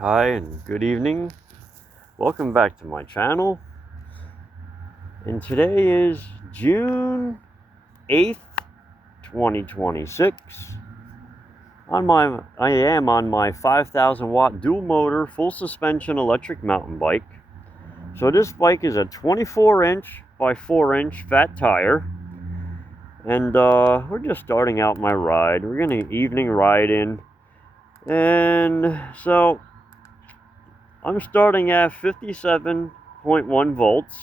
Hi and good evening. Welcome back to my channel. And today is June 8th, 2026. I am on my 5,000 watt dual motor full suspension electric mountain bike. So this bike is a 24-inch by 4-inch fat tire. And we're just starting out my ride. We're getting an evening ride in. And so I'm starting at 57.1 volts.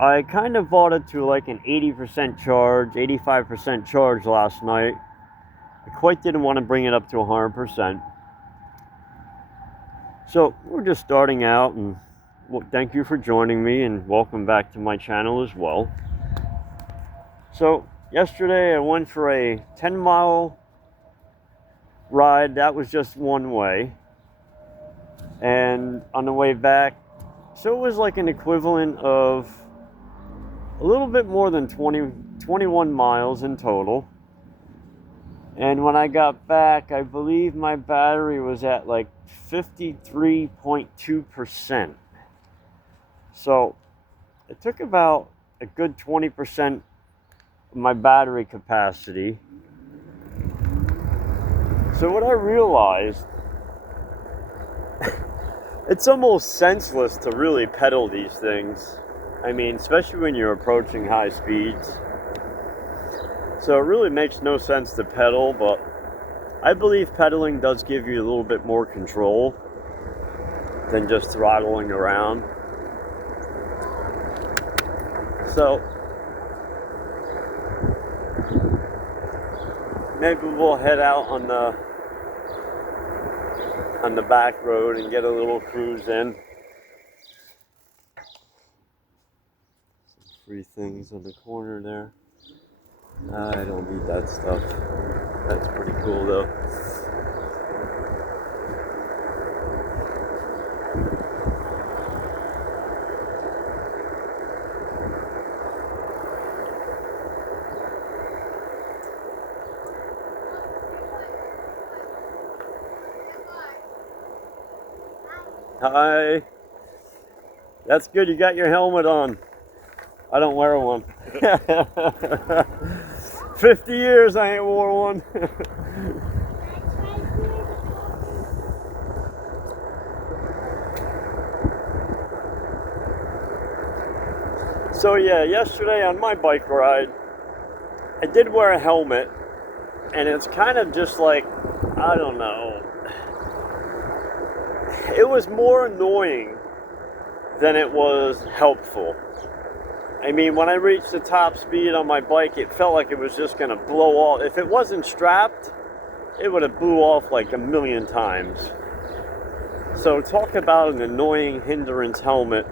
I kind of bought it to like an 80% charge, 85% charge last night. I quite didn't want to bring it up to 100%. So we're just starting out, and thank you for joining me and welcome back to my channel as well. So yesterday I went for a 10-mile ride. That was just one way. And on the way back, so it was like an equivalent of a little bit more than 21 miles in total. And when I got back, I believe my battery was at like 53.2%. So it took about a good 20% of my battery capacity. So what I realized, it's almost senseless to really pedal these things. I mean, especially when you're approaching high speeds. So it really makes no sense to pedal, but I believe pedaling does give you a little bit more control than just throttling around. So maybe we'll head out on the back road and get a little cruise in. Some free things on the corner there. I don't need that stuff. That's pretty cool though. Hi. That's good, you got your helmet on. I don't wear one. 50 years I ain't wore one. So yeah, yesterday on my bike ride, I did wear a helmet, and it's kind of just like, I don't know. It was more annoying than it was helpful. I mean, when I reached the top speed on my bike, it felt like it was just going to blow off. If it wasn't strapped, it would have blew off like a million times. So talk about an annoying hindrance helmet.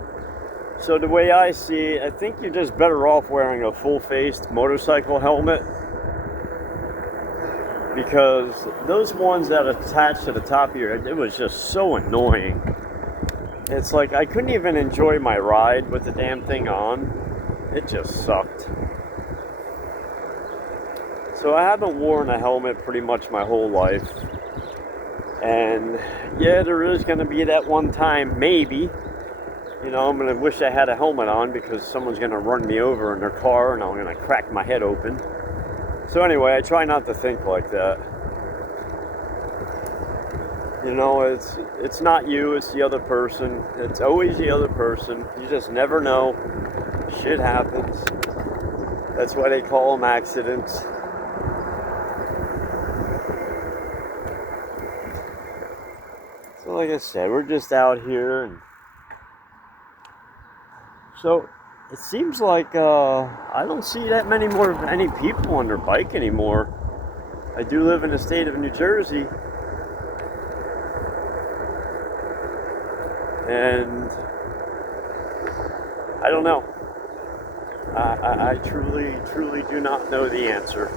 So the way I see it, I think you're just better off wearing a full-faced motorcycle helmet, because those ones that attach to the top of your head, it was just so annoying. It's like I couldn't even enjoy my ride with the damn thing on. It just sucked. So I haven't worn a helmet pretty much my whole life. And yeah, there is going to be that one time, maybe, you know, I'm going to wish I had a helmet on because someone's going to run me over in their car and I'm going to crack my head open. So anyway, I try not to think like that. You know, it's not you, it's the other person. It's always the other person. You just never know. Shit happens. That's why they call them accidents. So like I said, we're just out here, and so it seems like I don't see that any people on their bike anymore. I do live in the state of New Jersey, and I don't know. I truly do not know the answer.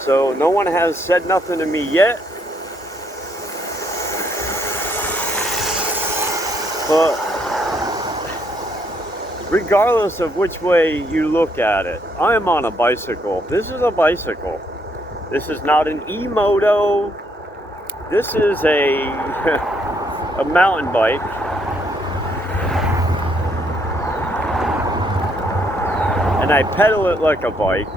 So no one has said nothing to me yet. But regardless of which way you look at it, I am on a bicycle. This is a bicycle. This is not an e-moto. This is a a mountain bike. And I pedal it like a bike.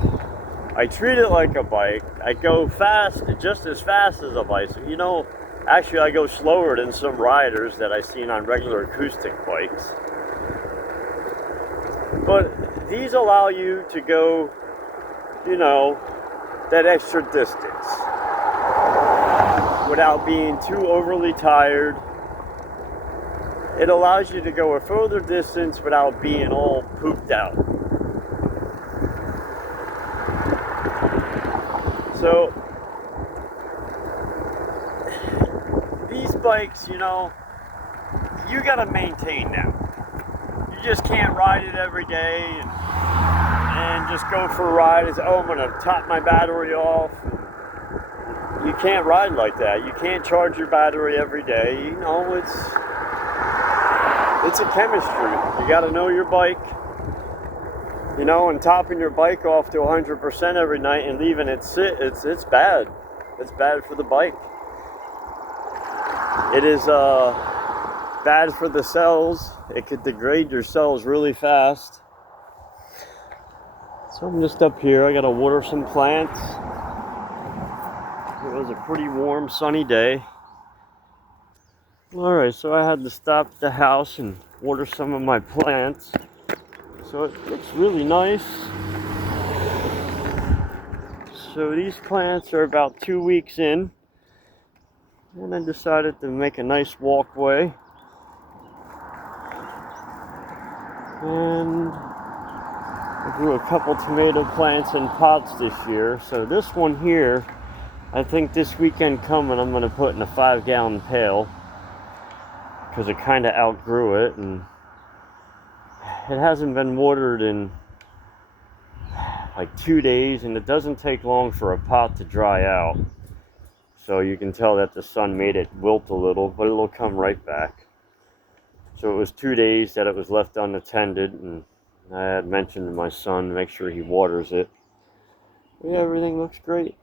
I treat it like a bike. I go fast, just as fast as a bicycle. You know, actually I go slower than some riders that I've seen on regular acoustic bikes. But these allow you to go, you know, that extra distance without being too overly tired. It allows you to go a further distance without being all pooped out. So these bikes, you know, you gotta maintain them. You just can't ride it every day and just go for a ride and say, oh, I'm gonna top my battery off. You can't ride like that. You can't charge your battery every day. You know, it's a chemistry. You gotta know your bike. You know, and topping your bike off to 100% every night and leaving it sit, it's bad. It's bad for the bike. It is bad for the cells. It could degrade your cells really fast. So I'm just up here. I gotta water some plants. It was a pretty warm, sunny day. Alright, so I had to stop at the house and water some of my plants. So it looks really nice. So these plants are about 2 weeks in. And I decided to make a nice walkway. And I grew a couple tomato plants in pots this year. So this one here, I think this weekend coming I'm going to put in a 5-gallon pail. Because it kind of outgrew it. And it hasn't been watered in like 2 days, and it doesn't take long for a pot to dry out. So you can tell that the sun made it wilt a little, but it'll come right back. So it was 2 days that it was left unattended, and I had mentioned to my son, make sure he waters it. Yeah, everything looks great.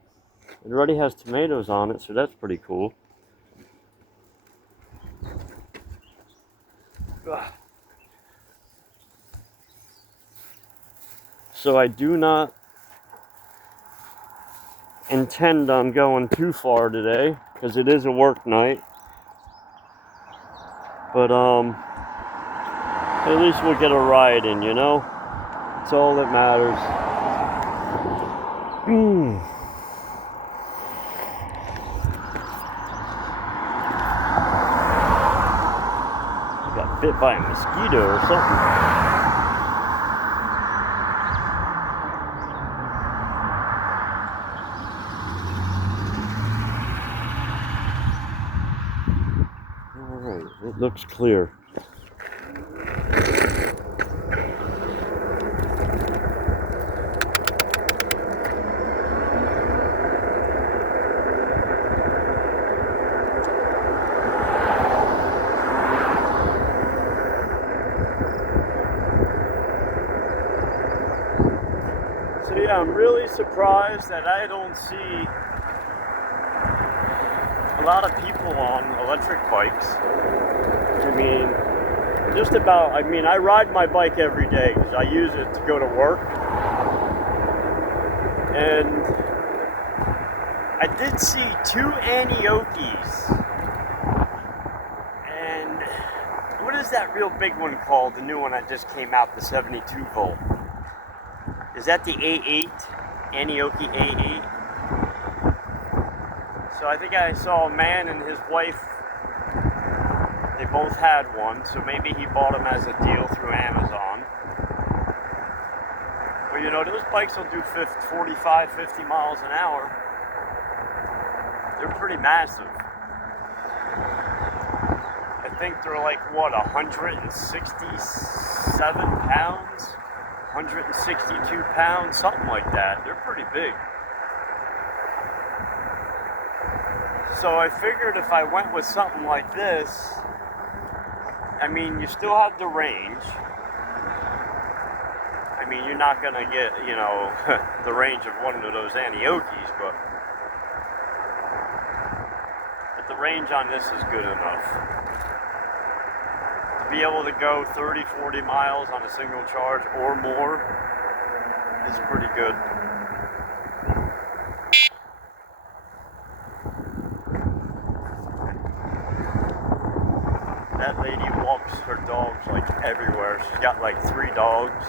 It already has tomatoes on it, so that's pretty cool. Ugh. So I do not intend on going too far today because it is a work night. But at least we'll get a ride in, you know? It's all that matters. I got bit by a mosquito or something. It looks clear. So yeah, I'm really surprised that I don't see a lot of people on electric bikes. I mean, I ride my bike every day because I use it to go to work. And I did see 2 Aniokis. And what is that real big one called? The new one that just came out, the 72 volt. Is that the A8? Anioki A8? So I think I saw a man and his wife. They both had one, so maybe he bought them as a deal through Amazon. But you know, those bikes will do 45, 50 miles an hour. They're pretty massive. I think they're like, what, 167 pounds? 162 pounds, something like that. They're pretty big. So I figured if I went with something like this, I mean, you still have the range. I mean, you're not going to get, you know, the range of one of those Aniokis, but range on this is good enough. To be able to go 30, 40 miles on a single charge or more is pretty good. That lady walks her dogs like everywhere. She's got like 3 dogs.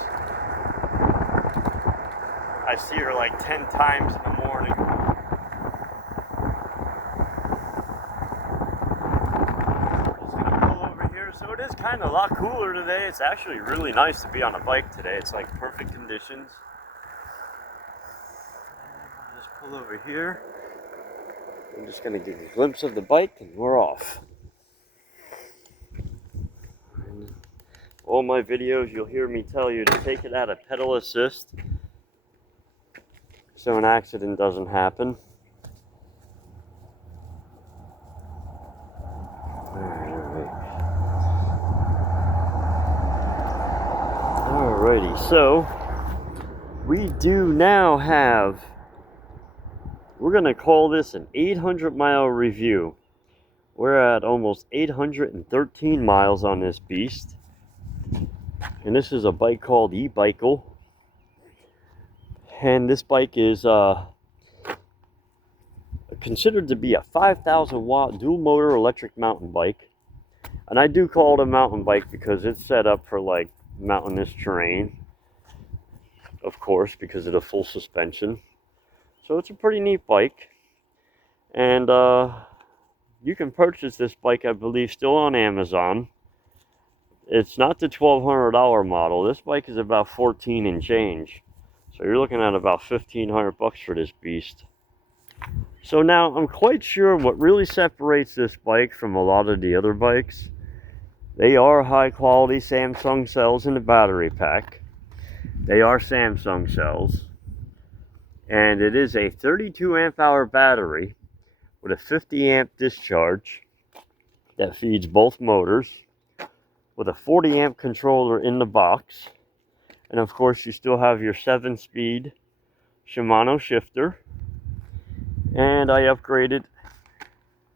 I see her like 10 times in the morning. Just gonna pull over here. So it is kind of a lot cooler today. It's actually really nice to be on a bike today. It's like perfect conditions. Just pull over here. I'm just gonna give you a glimpse of the bike and we're off. All my videos, you'll hear me tell you to take it out of pedal assist so an accident doesn't happen. Alrighty, so we do now have, we're gonna call this an 800-mile review. We're at almost 813 miles on this beast. And this is a bike called Ebicycol. And this bike is considered to be a 5,000 watt dual motor electric mountain bike. And I do call it a mountain bike because it's set up for like mountainous terrain. Of course, because of the full suspension. So it's a pretty neat bike. And you can purchase this bike, I believe, still on Amazon. It's not the $1,200 model. This bike is about $14 and change. So you're looking at about $1,500 for this beast. So now I'm quite sure what really separates this bike from a lot of the other bikes. They are high quality Samsung cells in the battery pack. They are Samsung cells. And it is a 32 amp hour battery with a 50 amp discharge that feeds both motors, with a 40 amp controller in the box. And of course you still have your 7-speed Shimano shifter. And I upgraded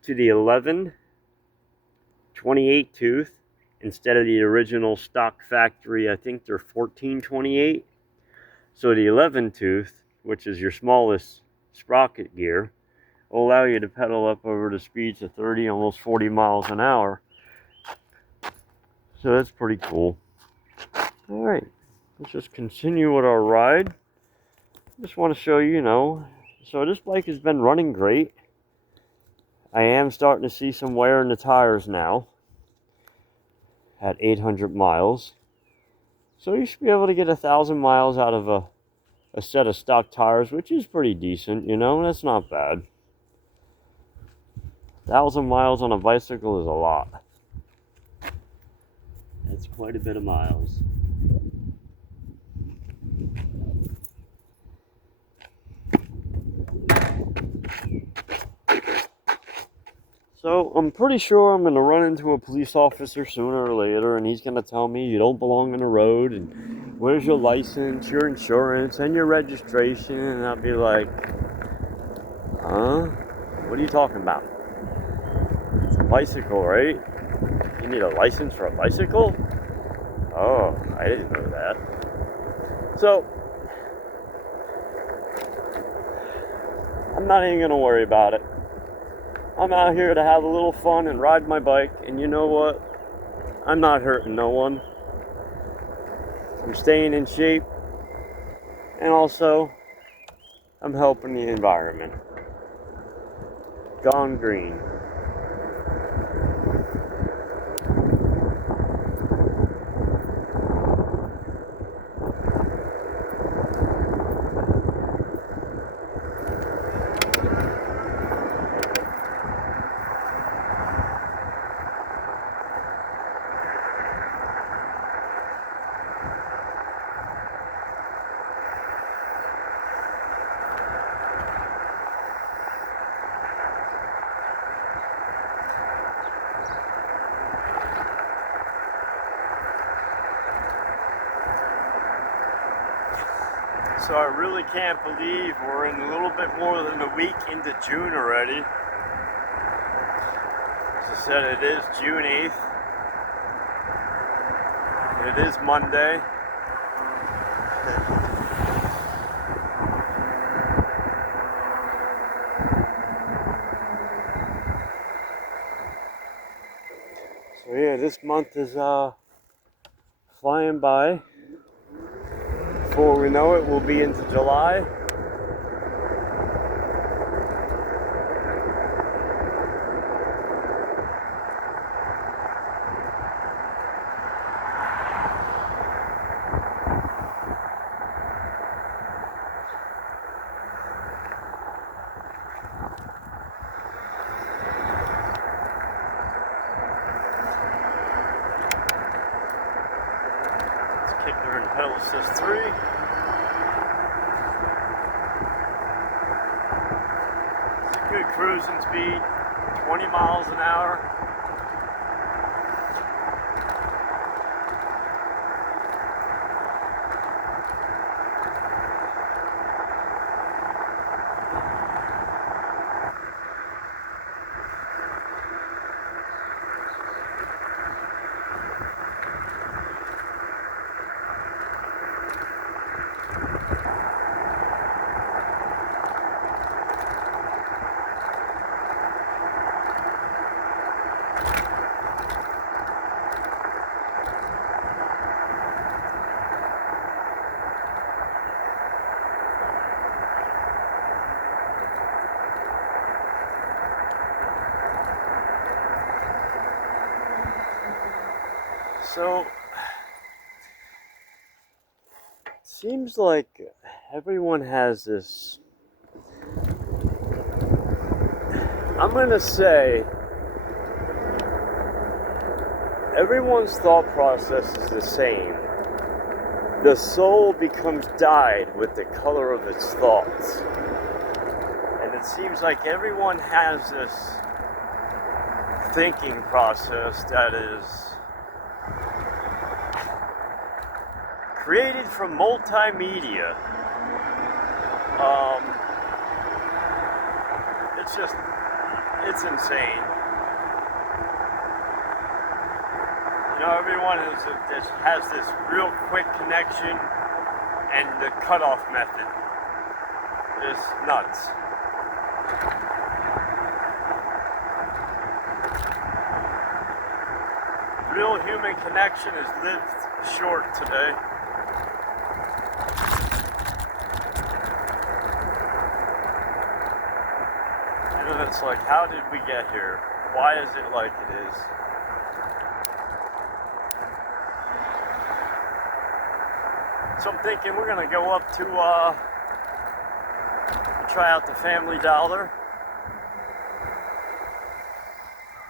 to the 11 28 tooth instead of the original stock factory, I think they're 14 28. So the 11 tooth, which is your smallest sprocket gear, will allow you to pedal up over the speeds of 30, almost 40 miles an hour. So that's pretty cool. All right, let's just continue with our ride. Just want to show you, so this bike has been running great. I am starting to see some wear in the tires now at 800 miles. So you should be able to get 1,000 miles out of a set of stock tires, which is pretty decent, that's not bad. 1,000 miles on a bicycle is a lot. That's quite a bit of miles. So I'm pretty sure I'm going to run into a police officer sooner or later, and he's going to tell me you don't belong on the road, and where's your license, your insurance, and your registration, and I'll be like, huh? What are you talking about? It's a bicycle, right? You need a license for a bicycle? Oh, I didn't know that. So, I'm not even going to worry about it. I'm out here to have a little fun and ride my bike, and you know what? I'm not hurting no one. I'm staying in shape, and also, I'm helping the environment. Gone green. So I really can't believe we're in a little bit more than a week into June already. said, it is June 8th. It is Monday. So yeah, this month is flying by. Before we know it, we'll be into July. Kick her in pedal assist 3. It's a good cruising speed, 20 miles an hour. So, it seems like everyone has this, I'm gonna say, everyone's thought process is the same. The soul becomes dyed with the color of its thoughts. And it seems like everyone has this thinking process that is created from multimedia. It's insane. You know, everyone has this real quick connection, and the cutoff method is nuts. Real human connection is lived short today. And it's like, how did we get here? Why is it like it is? So I'm thinking we're gonna go up to try out the Family Dollar.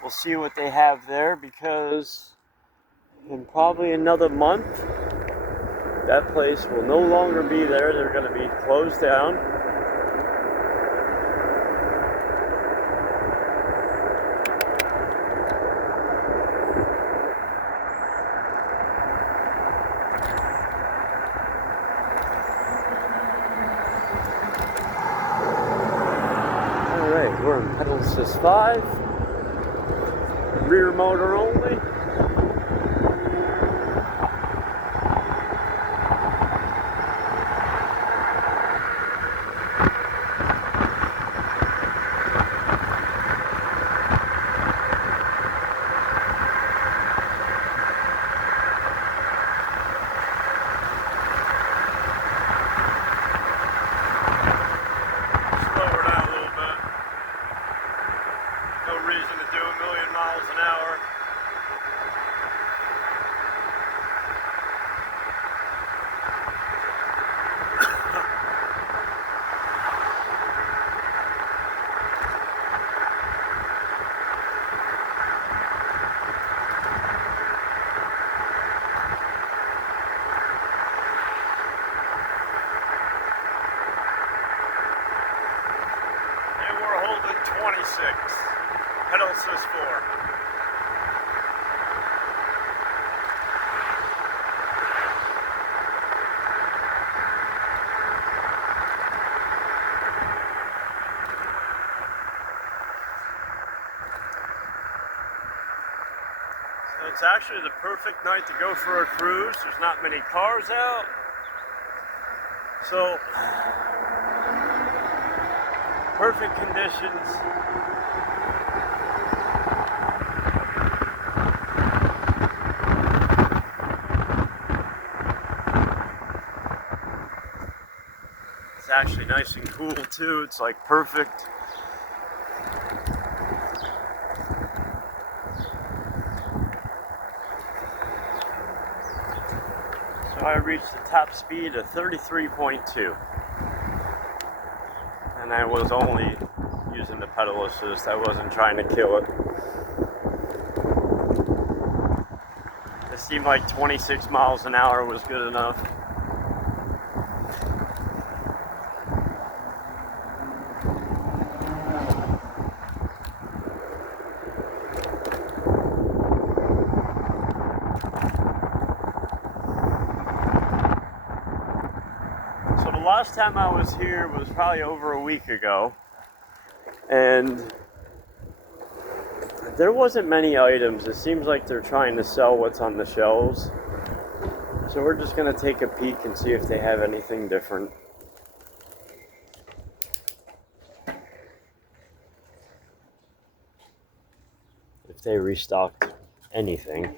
We'll see what they have there, because in probably another month, that place will no longer be there. They're gonna be closed down. We're in pedal assist 5, rear motor only. Reason to do 1,000,000 miles an hour. And we're holding 26. Pedal assist 4. So it's actually the perfect night to go for a cruise. There's not many cars out. So, perfect conditions. It's actually nice and cool too. It's like perfect. So I reached the top speed of 33.2. And I was only using the pedal assist. I wasn't trying to kill it. It seemed like 26 miles an hour was good enough. So the last time I was here was probably over a week ago, and there wasn't many items. It seems like they're trying to sell what's on the shelves. So we're just going to take a peek and see if they have anything different. If they restocked anything.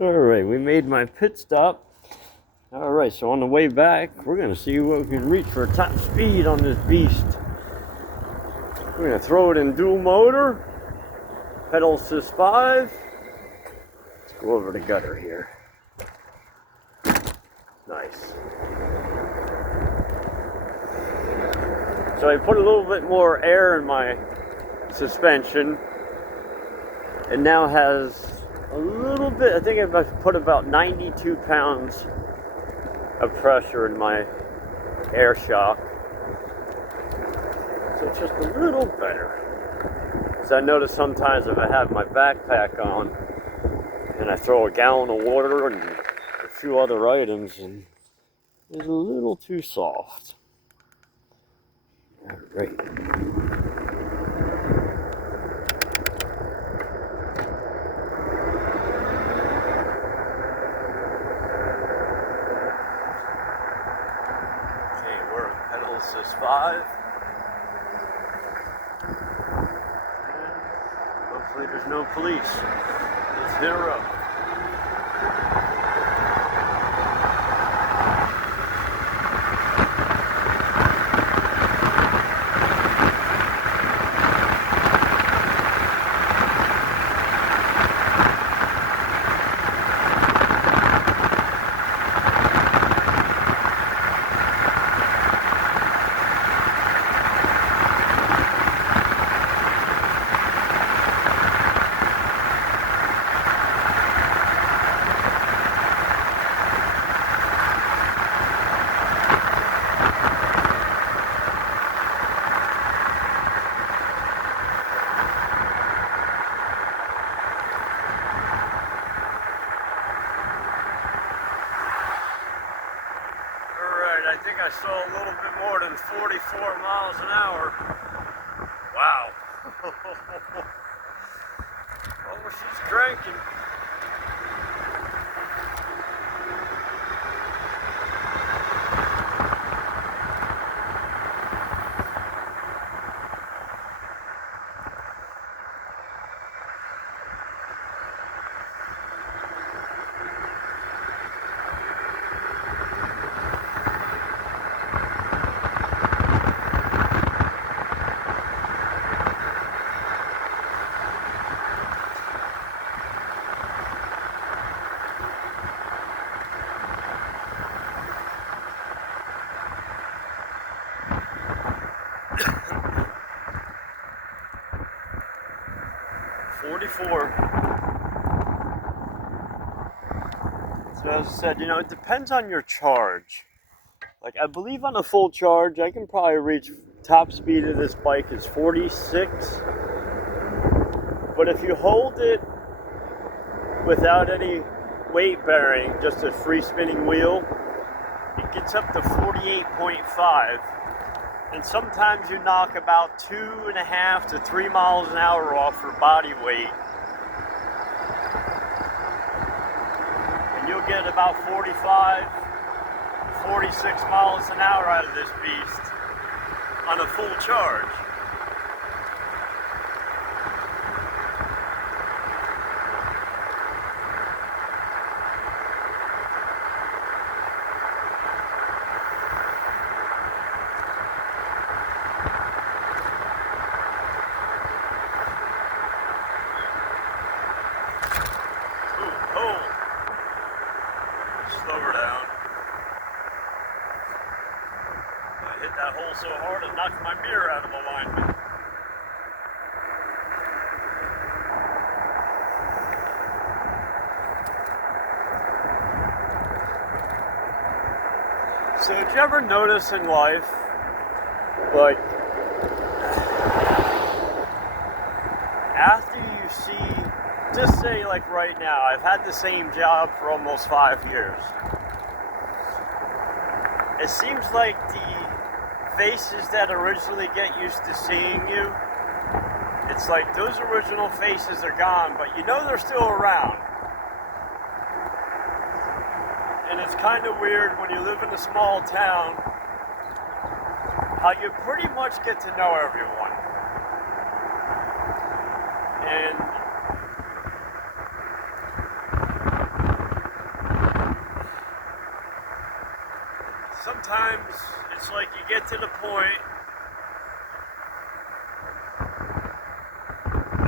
Alright, we made my pit stop. Alright, so on the way back, we're going to see what we can reach for top speed on this beast. We're going to throw it in dual motor, pedal assist 5. Let's go over the gutter here. Nice. So I put a little bit more air in my suspension. It now has a little bit, I think I've put about 92 pounds of pressure in my air shock. So it's just a little better. Because I notice sometimes if I have my backpack on and I throw a gallon of water and a few other items, and it's a little too soft. Alright. Assist 5. And hopefully there's no police. Let's hit her up. I think I saw a little bit more than 44 miles an hour. Wow. Oh, she's cranking. So as I said, it depends on your charge. Like, I believe on a full charge, I can probably reach top speed of this bike is 46. But if you hold it without any weight bearing, just a free spinning wheel, it gets up to 48.5. And sometimes you knock about 2.5 to 3 miles an hour off for body weight. And you'll get about 45, 46 miles an hour out of this beast on a full charge. Slow her down. I hit that hole so hard it knocked my mirror out of alignment. So did you ever notice in life, like, after you see, just say like right now, I've had the same job for almost 5 years. It seems like the faces that originally get used to seeing you, it's like those original faces are gone, but you know they're still around. And it's kind of weird when you live in a small town, how you pretty much get to know everyone. And sometimes it's like you get to the point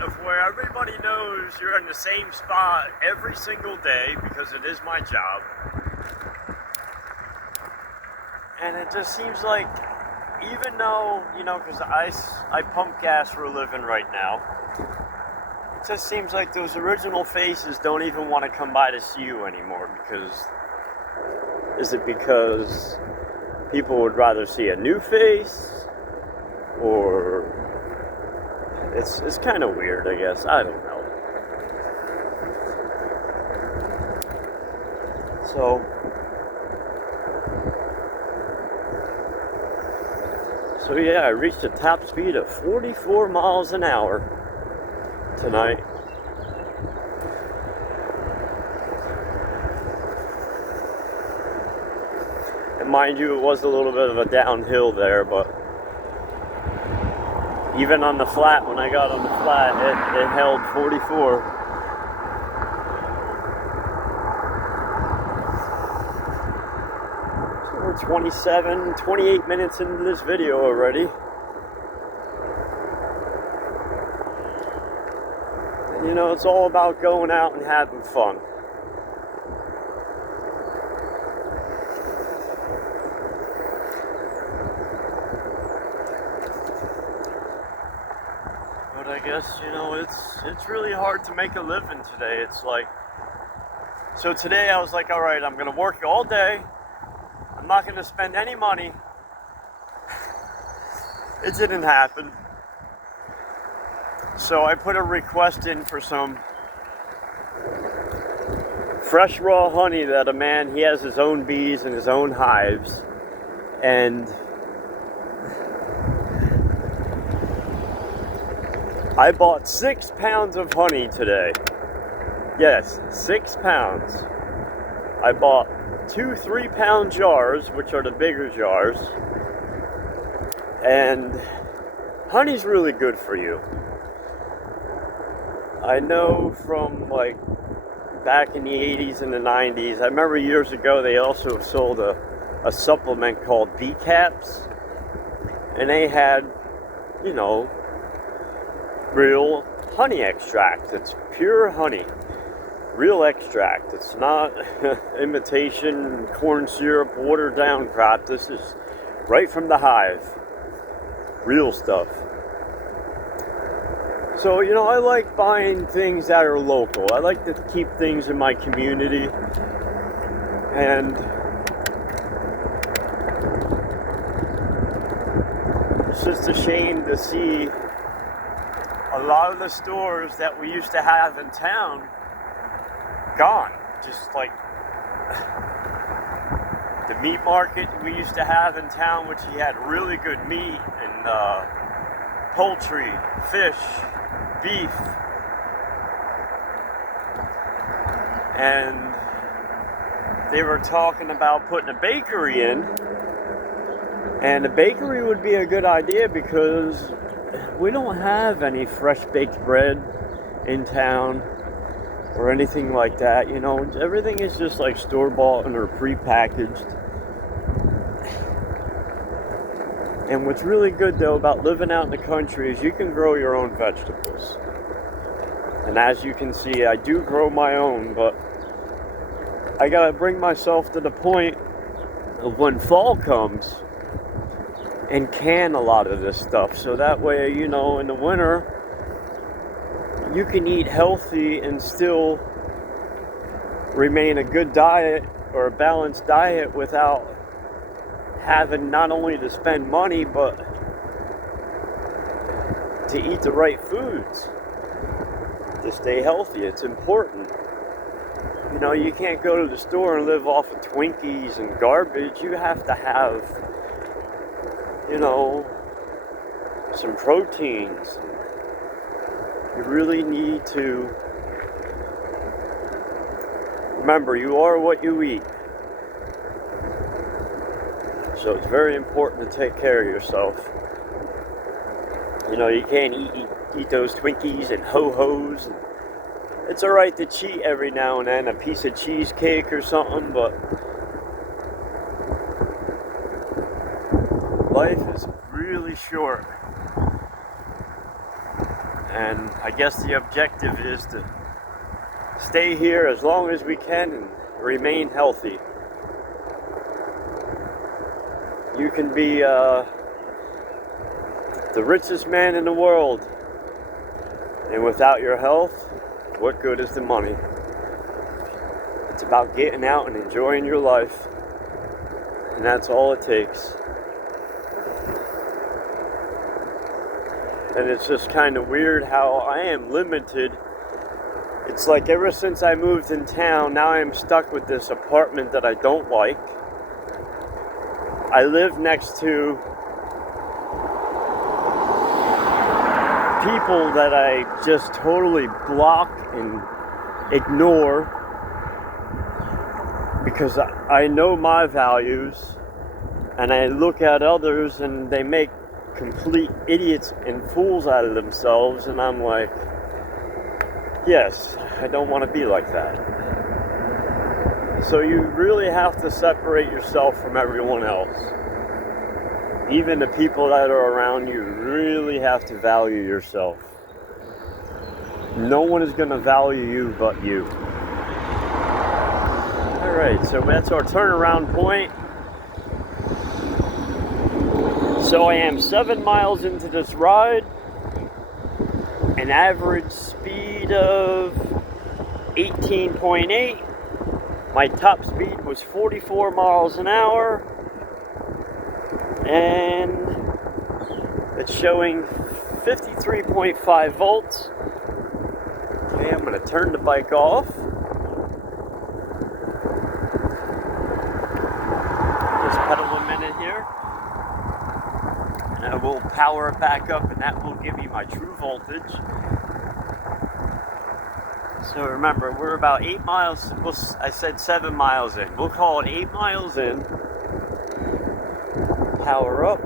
of where everybody knows you're in the same spot every single day, because it is my job. And it just seems like, even though, you know, because I pump gas for a living right now, it just seems like those original faces don't even want to come by to see you anymore. Because, is it because people would rather see a new face? Or it's kind of weird, I guess. I don't know. So yeah, I reached a top speed of 44 miles an hour tonight. And mind you, it was a little bit of a downhill there, but even on the flat, when I got on the flat, it held 44. So we're 28 minutes into this video already. And you know, it's all about going out and having fun. But I guess, you know, it's really hard to make a living today. It's like, so today I was like, all right, I'm gonna work all day. I'm not gonna spend any money. It didn't happen. So I put a request in for some fresh raw honey that a man, he has his own bees and his own hives. And I bought 6 pounds of honey today. Yes, 6 pounds. I bought 2 3-pound jars, which are the bigger jars. And honey's really good for you. I know from like back in the 80s and the 90s, I remember years ago they also sold a supplement called Bee Caps. And they had, you know, real honey extract. It's pure honey. Real extract. It's not imitation corn syrup, watered down crap. This is right from the hive. Real stuff. So, you know, I like buying things that are local. I like to keep things in my community. And it's just a shame to see a lot of the stores that we used to have in town gone. Just like the meat market we used to have in town, which he had really good meat and poultry, fish, beef, and they were talking about putting a bakery in, and a bakery would be a good idea because we don't have any fresh baked bread in town or anything like that. You know, everything is just like store-bought and or pre-packaged. And what's really good though about living out in the country is you can grow your own vegetables. And as you can see, I do grow my own, but I gotta bring myself to the point of when fall comes and can a lot of this stuff. So that way, you know, in the winter, you can eat healthy and still remain a good diet or a balanced diet without having not only to spend money, but to eat the right foods to stay healthy. It's important. You know, you can't go to the store and live off of Twinkies and garbage. You have to have, you know, some proteins. You really need to remember, you are what you eat. So it's very important to take care of yourself. You know, you can't eat those Twinkies and Ho-Hos. It's alright to cheat every now and then, a piece of cheesecake or something, but life is really short. And I guess the objective is to stay here as long as we can and remain healthy. You can be the richest man in the world, and without your health, what good is the money? It's about getting out and enjoying your life, and that's all it takes. And it's just kind of weird how I am limited. It's like ever since I moved in town, now I'm stuck with this apartment that I don't like. I live next to people that I just totally block and ignore because I know my values, and I look at others and they make complete idiots and fools out of themselves, and I'm like, yes, I don't want to be like that. So you really have to separate yourself from everyone else. Even the people that are around you, really have to value yourself. No one is going to value you but you. Alright, so that's our turnaround point. So I am 7 miles into this ride. An average speed of 18.8. My top speed was 44 miles an hour. And it's showing 53.5 volts. Okay, I'm going to turn the bike off. Just pedal a minute here. And I will power it back up, and that will give me my true voltage. So remember, we're about 8 miles, I said 7 miles in. We'll call it 8 miles in. Power up.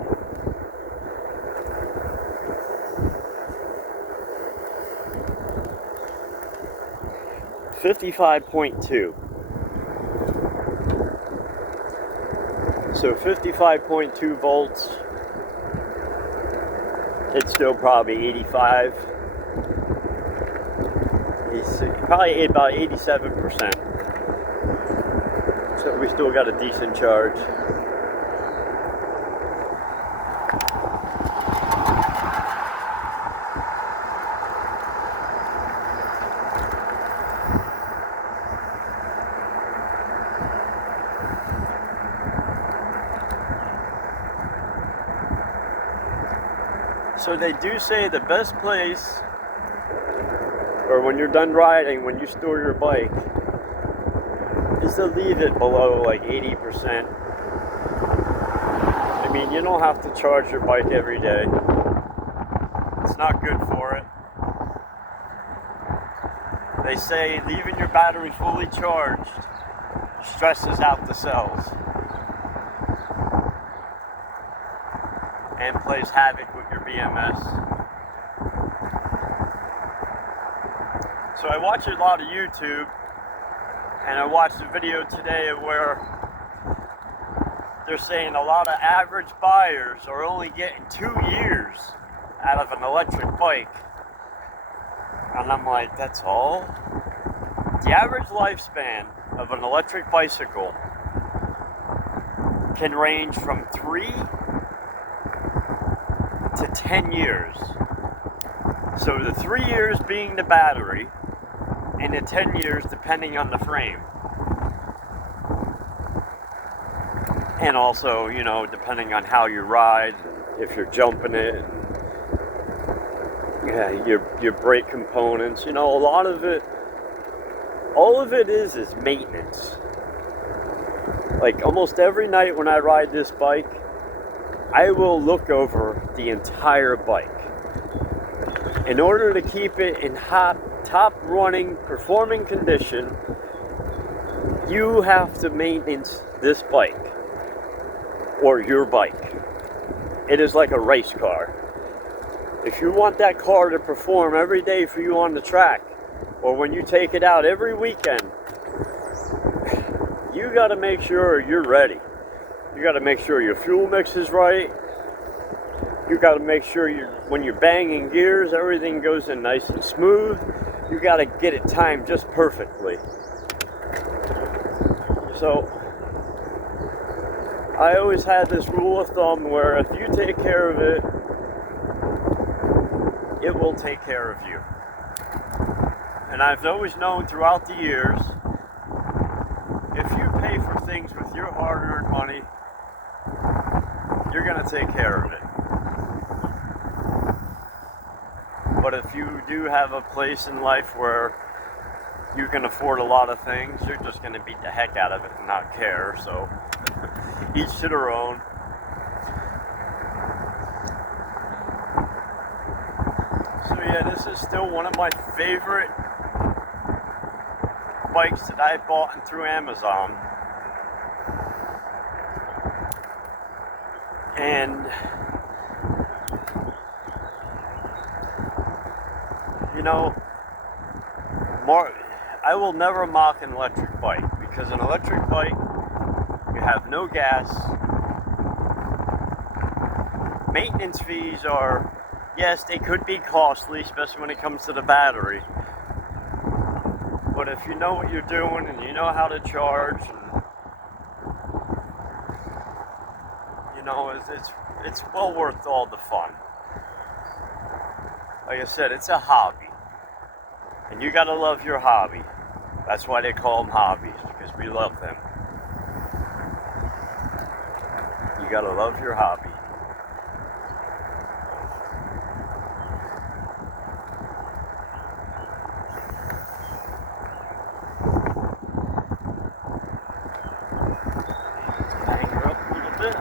$55.2. So 55.2 volts. It's still probably 85. Probably about 87%. So we still got a decent charge. So they do say the best place, or when you're done riding, when you store your bike, is to leave it below like 80%. 80 to 85%. 80 to 85% is good. 85 to 87% is good. So we still got a decent charge. So they do say the best place, or when you're done riding, when you store your bike, is to leave it below like 80%. 80 to 85% is good. you don't have to charge your bike every day. It's not good for it. They say leaving your battery fully charged stresses out the cells and plays havoc with your BMS. So I watch a lot of YouTube, and I watched a video today where they're saying a lot of average buyers are only getting 2 years out of an electric bike. And I'm like, that's all? The average lifespan of an electric bicycle can range from 3 to 10 years. So the 3 years being the battery, and the 10 years depending on the frame. And also, you know, depending on how you ride, if you're jumping it, yeah, your brake components, you know, a lot of it, all of it is maintenance. Like almost every night when I ride this bike, I will look over the entire bike. In order to keep it in top running, performing condition, you have to maintenance this bike, or your bike. It is like a race car. If you want that car to perform every day for you on the track, or when you take it out every weekend, you got to make sure you're ready. You got to make sure your fuel mix is right. You got to make sure when you're banging gears, everything goes in nice and smooth. You got to get it timed just perfectly. So I always had this rule of thumb where if you take care of it, it will take care of you. And I've always known throughout the years, if you pay for things with your hard-earned money, you're going to take care of it. But if you do have a place in life where you can afford a lot of things, you're just going to beat the heck out of it and not care. So each to their own. So yeah, this is still one of my favorite bikes that I bought through Amazon. And you know, I will never mock an electric bike, because an electric bike, you have no gas. Maintenance fees are, yes, they could be costly, especially when it comes to the battery. But if you know what you're doing and you know how to charge, and, you know, it's well worth all the fun. Like I said, it's a hobby. And you gotta love your hobby. That's why they call them hobbies, because we love them. You gotta love your hobby. Hang her up a little bit.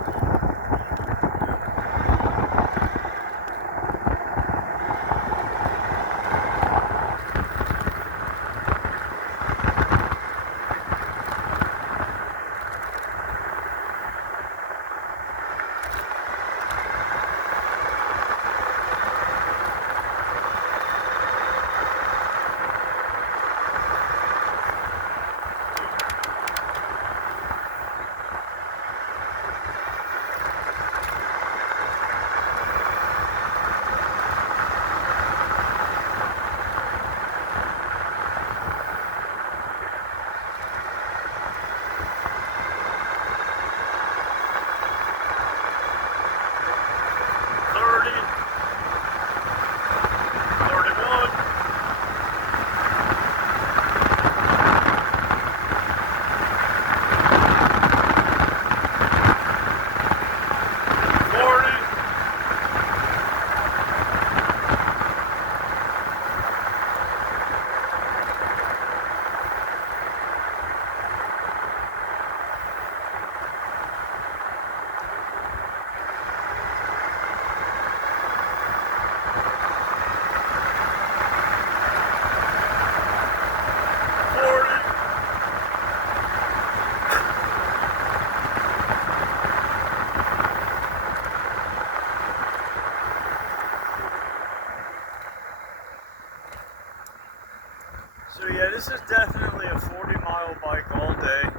this is definitely a 40-mile bike all day.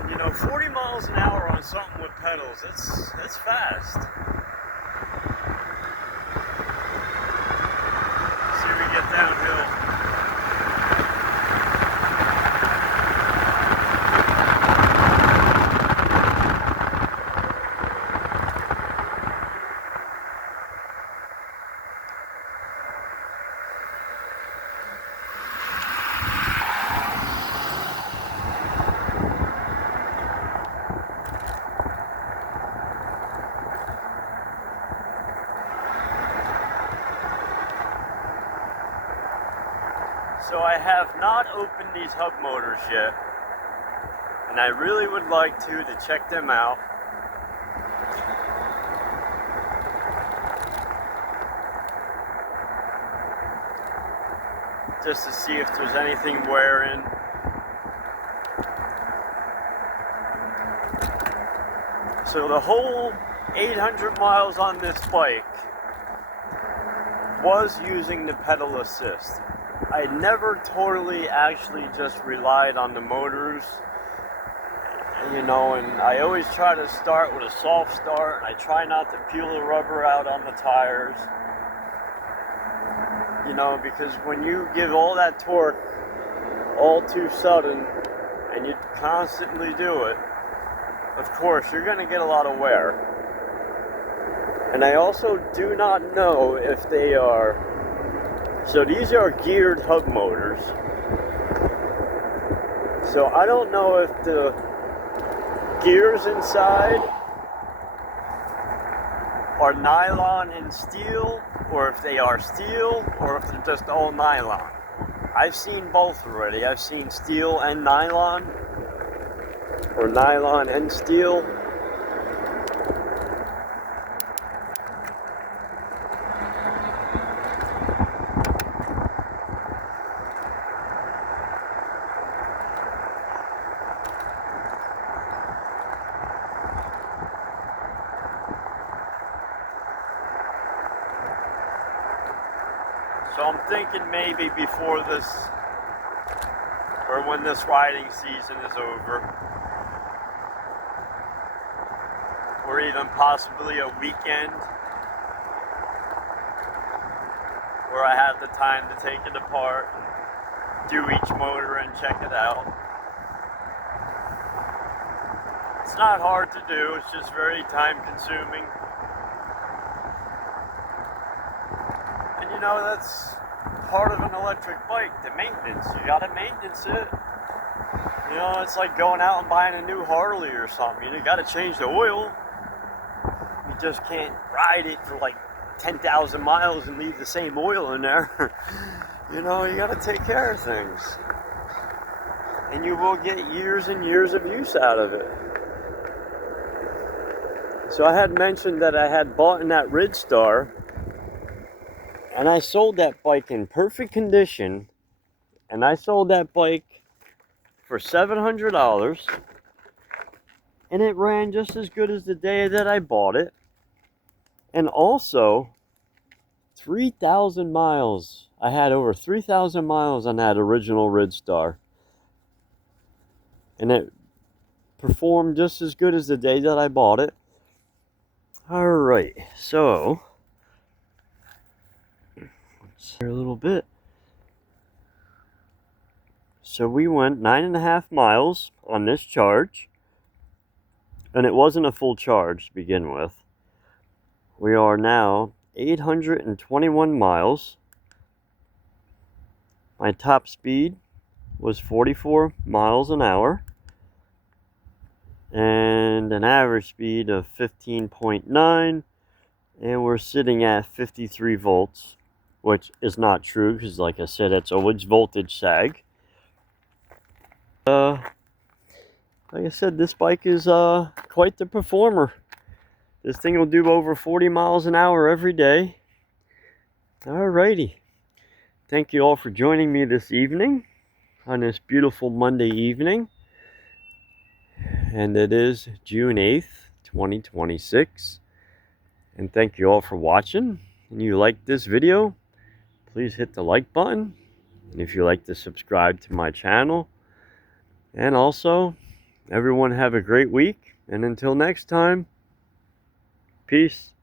And you know, 40 miles an hour on something with pedals, it's fast. See, we get downhill. So I have not opened these hub motors yet, and I really would like to check them out. Just to see if there's anything wearing. So the whole 800 miles on this bike was using the pedal assist. I never totally actually just relied on the motors, you know, and I always try to start with a soft start. I try not to peel the rubber out on the tires, you know, because when you give all that torque all too sudden and you constantly do it, of course you're going to get a lot of wear. And I also do not know if they are, so these are geared hub motors. So I don't know if the gears inside are nylon and steel, or if they are steel, or if they're just all nylon. I've seen both already. I've seen steel and nylon, or nylon and steel. So I'm thinking maybe before this, or when this riding season is over, or even possibly a weekend where I have the time to take it apart, do each motor and check it out. It's not hard to do, it's just very time consuming. And you know, that's part of an electric bike, the maintenance. You gotta maintenance it. You know, it's like going out and buying a new Harley or something. You gotta change the oil. You just can't ride it for like 10,000 miles and leave the same oil in there. You know, you gotta take care of things. And you will get years and years of use out of it. So I had mentioned that I had bought in that Ridstar, and I sold that bike in perfect condition, and I sold that bike for $700, and it ran just as good as the day that I bought it. And also 3,000 miles. I had over 3,000 miles on that original Ridstar, and it performed just as good as the day that I bought it. All right, so let's hear a little bit. So we went 9.5 miles on this charge, and it wasn't a full charge to begin with. We are now 821 miles. My top speed was 44 miles an hour, and an average speed of 15.9, and we're sitting at 53 volts, which is not true because, like I said, it's always voltage sag. Like I said, this bike is quite the performer. This thing will do over 40 miles an hour every day. Alrighty. Thank you all for joining me this evening on this beautiful Monday evening. And it is June 8th, 2026. And thank you all for watching. And you liked this video, please hit the like button. And if you like to subscribe to my channel. And also, everyone have a great week. And until next time, peace.